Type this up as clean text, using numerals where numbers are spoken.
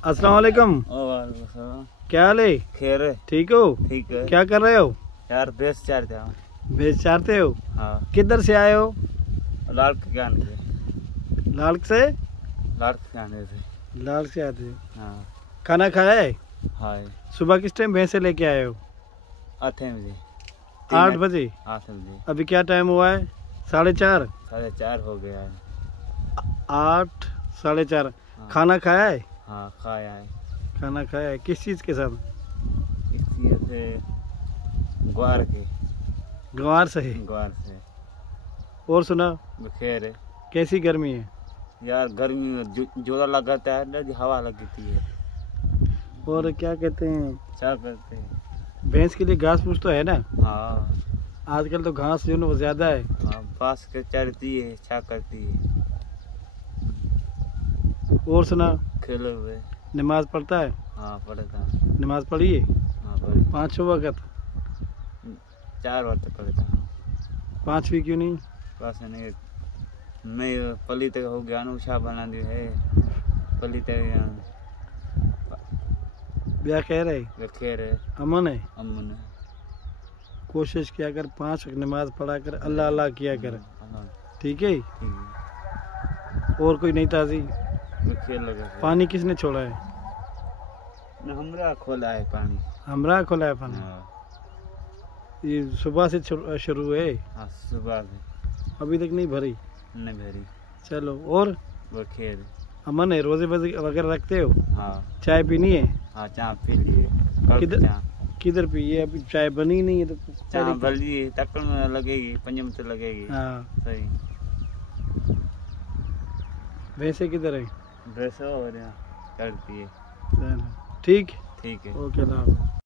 अस्सलाम वालेकुम। क्या हाल है? खैर है। ठीक हो? ठीक है। क्या कर रहे हो? यार भैंस चारते हैं। भैंस चारते हो? हाँ। किधर से आए हो? लाल के आने से। लाल से? लाल के आने से। लाल से आते हो? हाँ। खाना खाया है? हाँ। सुबह किस टाइम भैंसे लेके आए हो? 8 बजे। 8 बजे? 8 बजे। अभी क्या टाइम हुआ है? 4:30? 4:30 हो गया है। 8 4:30। हाँ। खाना खाया है? हाँ खाया है। खाना खाया है। किस चीज़ के साथ? इस चीज़ से ग्वार के। ग्वार से है? ग्वार से। और सुना? खैर है। कैसी गर्मी है? यार गर्मी में जोरा लगाता है ना, हवा लगती है। और क्या कहते हैं, क्या करते हैं? भैंस के लिए घास फूस तो है ना? हाँ। आजकल तो घास जो है ना वो ज़्यादा है। हाँ बांस के चढ़ती है, क्या करती है। और सुना? खेले हुए। नमाज पढ़ता है? हाँ पढ़ता है। नमाज पढ़ी है? हाँ पढ़ी। 5 वक्त? 4 बार तक पढ़ता हूँ। 5वीं क्यों नहीं? बस नहीं, मैं पलित हो गया ना, उषा बना दी है। पलित ब्याह कह रहे? खैर है। अमन है? अमन है। कोशिश किया कर, 5 वक्त नमाज पढ़ा कर, अल्लाह अल्लाह किया कर। हाँ, ठीक है? ठीक है। और कोई नई ताज़ी? खेल लगा है। पानी किसने छोड़ा है? ना हमरा खोला है पानी। हमरा खोला है पानी? हाँ। ये सुबह से शुरू है? हाँ सुबह से। अभी तक नहीं भरी? नहीं भरी। चलो। और वो खेल। अमन है? रोजे वगैरह रखते हो? हाँ। चाय पीनी है? हाँ चाय पी लिए। किधर पी है? अभी चाय बनी नहीं है तो चाय भली है, तकड़ में लगेगी, 5 मिनट लगेगी। हाँ। सही। भैंसे किधर है? ड्रेस और यहाँ चढ़ती है। चलो ठीक। ठीक है। ओके।